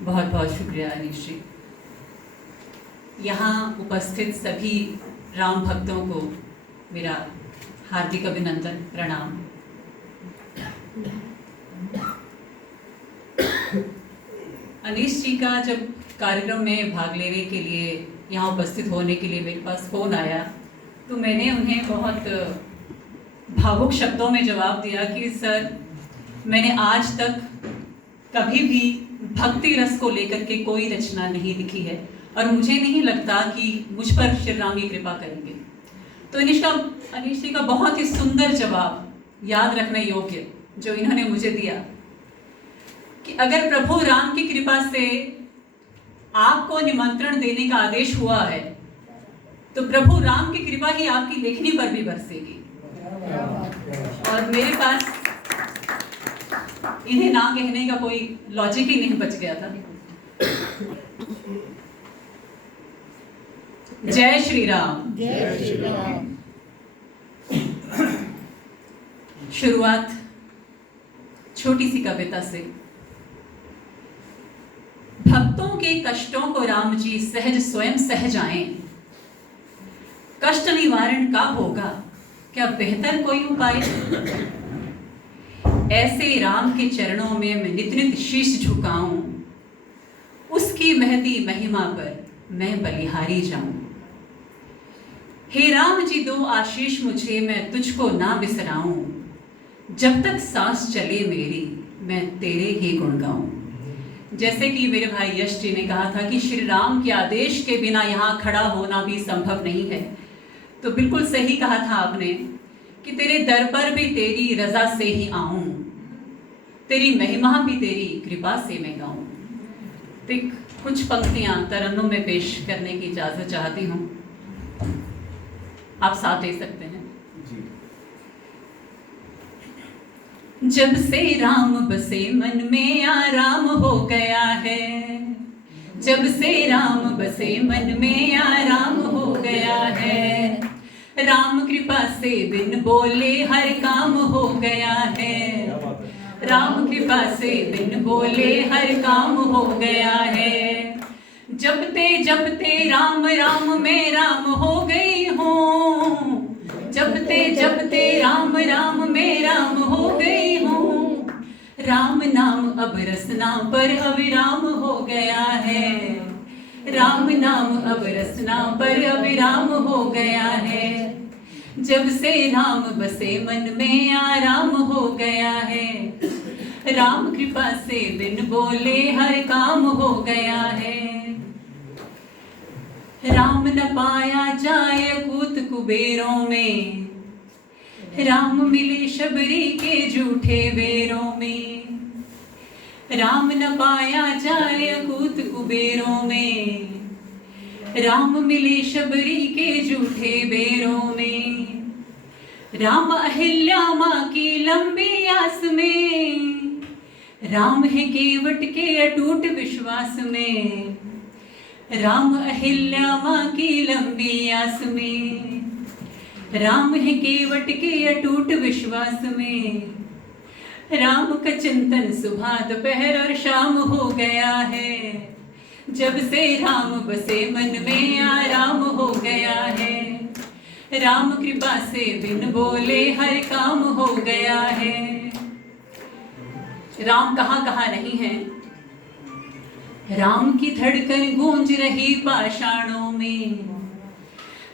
बहुत बहुत शुक्रिया अनीश जी। यहाँ उपस्थित सभी राम भक्तों को मेरा हार्दिक अभिनंदन, प्रणाम। अनीश जी का जब कार्यक्रम में भाग लेने के लिए, यहाँ उपस्थित होने के लिए मेरे पास फ़ोन आया तो मैंने उन्हें बहुत भावुक शब्दों में जवाब दिया कि सर, मैंने आज तक कभी भी भक्ति रस को लेकर के कोई रचना नहीं लिखी है और मुझे नहीं लगता कि मुझ पर श्री राम की कृपा करेंगे। तो अनीश जी का बहुत ही सुंदर जवाब, याद रखने योग्य, जो इन्होंने मुझे दिया कि अगर प्रभु राम की कृपा से आपको निमंत्रण देने का आदेश हुआ है तो प्रभु राम की कृपा ही आपकी लेखनी पर भी बरसेगी। और मेरे पास इन्हें ना कहने का कोई लॉजिक ही नहीं बच गया था। जय श्री राम। जय श्री राम। शुरुआत छोटी सी कविता से। भक्तों के कष्टों को राम जी सहज स्वयं सह जाएं, कष्ट निवारण का होगा क्या बेहतर कोई उपाय। ऐसे राम के चरणों में मैं नित नित शीश झुकाऊं, उसकी महती महिमा पर मैं बलिहारी जाऊं। हे राम जी दो आशीष मुझे, मैं तुझको ना बिसराऊं, जब तक सांस चले मेरी मैं तेरे ही गुण गाऊं। जैसे कि मेरे भाई यश जी ने कहा था कि श्री राम के आदेश के बिना यहाँ खड़ा होना भी संभव नहीं है, तो बिल्कुल सही कहा था आपने कि तेरे दर पर भी तेरी रजा से ही आऊं, तेरी महिमा भी तेरी कृपा से मैं गाऊं। तो कुछ पंक्तियां तरन्नुम में पेश करने की इजाजत चाहती हूं, आप साथ दे सकते हैं। जब से राम बसे मन में आराम हो गया है, जब से राम बसे मन में आराम हो गया है, राम कृपा से बिन बोले हर काम हो गया है, राम कृपा से बिन बोले हर काम हो गया है। जपते राम राम में राम हो गई हूँ, जपते राम राम में राम हो गई हूँ। राम नाम अब रसना पर अविराम हो गया है, राम नाम अब रसना पर अविराम हो गया है। जब से राम बसे मन में आराम हो गया है, राम कृपा से बिन बोले हर काम हो गया है। राम न पाया जाए कूत कुबेरों में, राम मिले शबरी के झूठे बेरों में। राम न पाया जाए कूत कुबेरों में, राम मिले शबरी के झूठे बेरों में। राम अहिल्या माँ की लंबी आस में, राम है केवट के अटूट विश्वास में। राम अहिल्या माँ की लंबी आस में, राम है केवट के अटूट विश्वास में। राम का चिंतन सुबह दोपहर और शाम हो गया है, जब से राम बसे मन में आराम हो गया है। राम कृपा से बिन बोले हर काम हो गया है। राम कहाँ कहाँ नहीं है, राम की धड़कन गूंज रही पाषाणों में,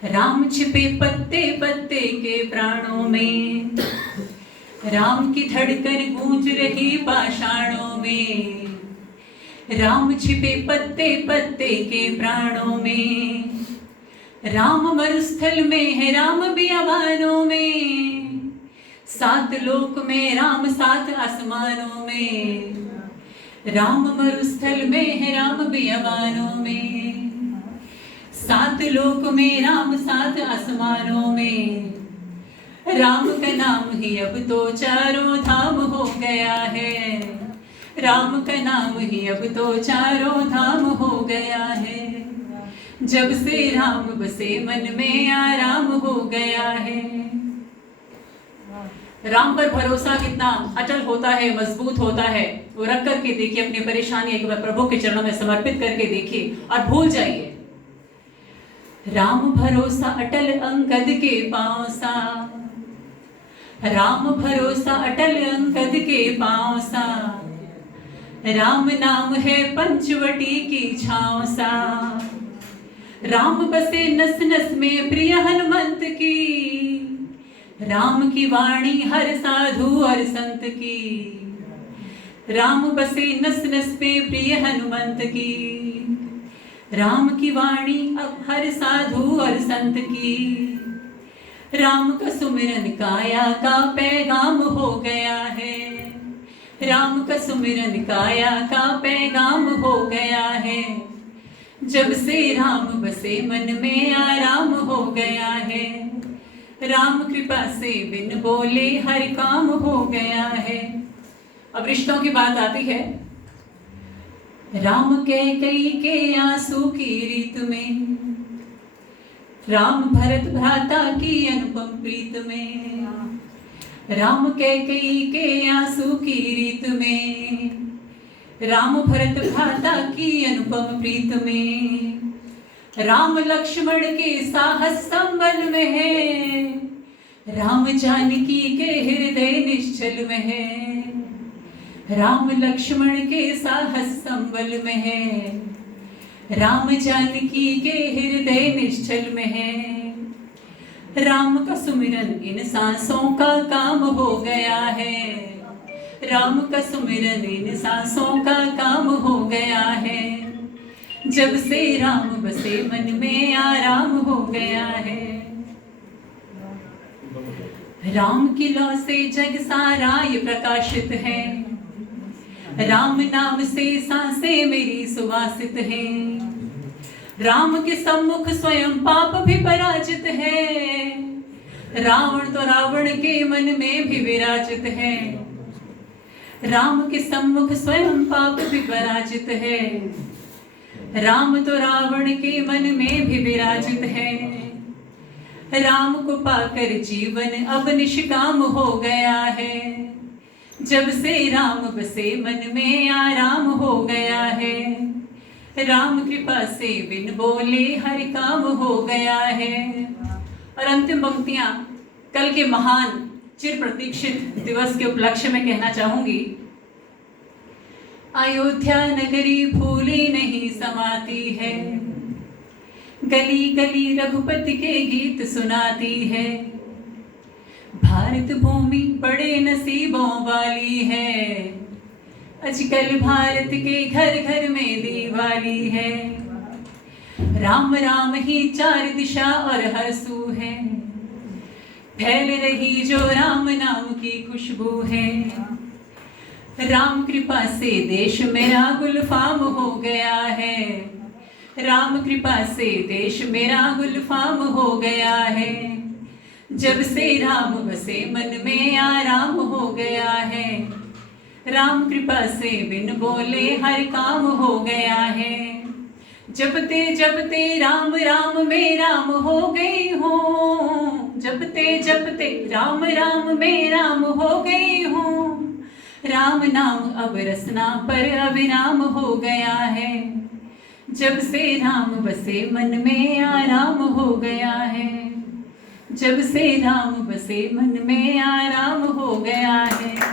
राम छिपे पत्ते पत्ते के प्राणों में। राम की धड़कन गूंज रही पाषाणों में, राम छिपे पत्ते पत्ते के प्राणों में। राम मरुस्थल में है राम बियाबानों में, सात लोक में राम सात आसमानों में। राम मरुस्थल में है राम बियाबानों में, सात लोक में राम सात आसमानों में। राम का नाम ही अब तो चारों धाम हो गया है, राम का नाम ही अब तो चारों धाम हो गया है। जब से राम बसे मन में आराम हो गया है। राम पर भरोसा कितना अटल होता है, मजबूत होता है, वो रख करके देखिए, अपनी परेशानी एक बार प्रभु के चरणों में समर्पित करके देखिए और भूल जाइए। राम भरोसा अटल अंगद के पांव सा, राम भरोसा अटल अंगद के पांव सा, राम नाम है पंचवटी की छांव सा। राम बसे नस नस में प्रिय हनुमंत की, राम की वाणी हर साधु और संत की। राम बसे नस नस में प्रिय हनुमंत की, राम की वाणी अब हर साधु और संत की। राम का सुमिरन काया का पैगाम हो गया है, राम का सुमिरन काया का पैगाम हो गया है। जब से राम बसे मन में आराम हो गया है, राम कृपा से बिन बोले हर काम हो गया है। अब रिश्तों की बात आती है। राम कैकेयी के आंसू की रीत में, राम भरत भ्राता की अनुपम प्रीत में। राम कैकेयी के आंसू की रीत में, राम भरत भ्राता की अनुपम प्रीत में। राम लक्ष्मण के साहस संबल में है, राम जानकी के हृदय निश्चल में है। राम लक्ष्मण के साहस संबल में है, राम जानकी के हृदय निश्चल में है। राम का सुमिरन इन सांसों का काम हो गया है, राम का सुमिरन इन सांसों का काम हो गया है। जब से राम बसे मन में आराम हो गया है। राम की लौ से जग सारा ये प्रकाशित है, राम नाम से सांसें मेरी सुवासित हैं। राम के सम्मुख स्वयं पाप भी पराजित है, रावण तो रावण के मन में भी विराजित है। राम के सम्मुख स्वयं पाप भी पराजित है, राम तो रावण के मन में भी विराजित है। राम को पाकर जीवन अब निष्काम हो गया है, जब से राम बसे मन में आराम हो गया है। राम कृपा से बिन बोले हर काम हो गया है। और अंतिम पंक्तियां कल के महान चिर प्रतीक्षित दिवस के उपलक्ष्य में कहना चाहूंगी। अयोध्या नगरी भूली नहीं समाती है, गली गली रघुपति के गीत सुनाती है। भारत भूमि बड़े नसीबों वाली है, आजकल भारत के घर घर में दिवाली है। राम राम ही चार दिशा और हर सू है, फैल रही जो राम नाम की खुशबू है। राम कृपा से देश मेरा गुलफाम हो गया है, राम कृपा से देश मेरा गुलफाम हो गया है। जब से राम बसे मन में आराम हो गया है, राम कृपा से बिन बोले हर काम हो गया है। जपते जपते राम राम में राम हो गई हूँ, जपते जपते राम राम में राम हो गई हूँ। राम नाम अब रसना पर अविराम हो गया है, जब से राम बसे मन में आराम हो गया है। जब से राम बसे मन में आराम हो गया है।